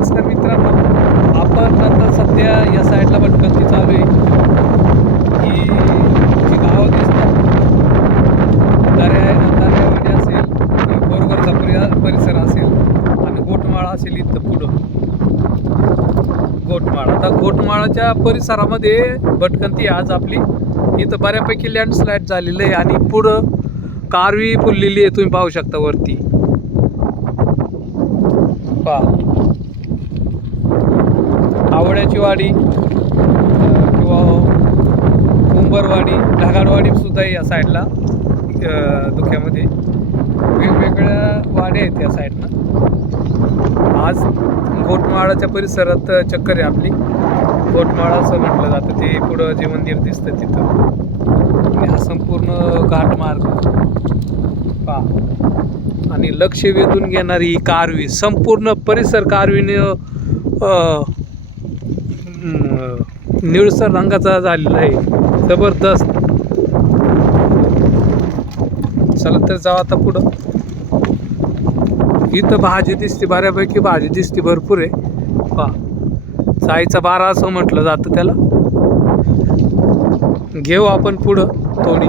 नमस्कार मित्रांनो. आपण आता सध्या या साईडला भटकंती चालू आहे ही जी गावं दिसतात दर्या दर्यावाडी असेल बोरगरचा परि परिसर असेल आणि गोटमाळा असेल इथं पुढं. गोटमाळा आता गोटमाळाच्या परिसरामध्ये भटकंती आहे आज आपली. इथं बऱ्यापैकी लँडस्लाईड झालेलं आहे आणि पुढं कारवी फुललेली आहे तुम्ही पाहू शकता वरती. पहा. कोळ्याची वाडी किंवा कुंबरवाडी ढगाडवाडी सुद्धा या साईडला धुक्यामध्ये वेगवेगळ्या वाड्या आहेत या साईडनं. आज घोटमाळाच्या परिसरात चक्कर आहे आपली. घोटमाळा असं म्हटलं जातं ते पुढं जे मंदिर दिसतं तिथं. आणि हा संपूर्ण घाटमार्ग. पहा. आणि लक्ष वेधून घेणारी ही कारवी संपूर्ण परिसर कारवीने निळसर रंगाचा झालेला आहे. जबरदस्त. चला तर जाऊ आता पुढं. इथं भाजी दिसते बऱ्यापैकी भाजी दिसते भरपूर आहे. पहा. चायचा बारा असं म्हटलं जातं त्याला. घेऊ आपण पुढं थोडी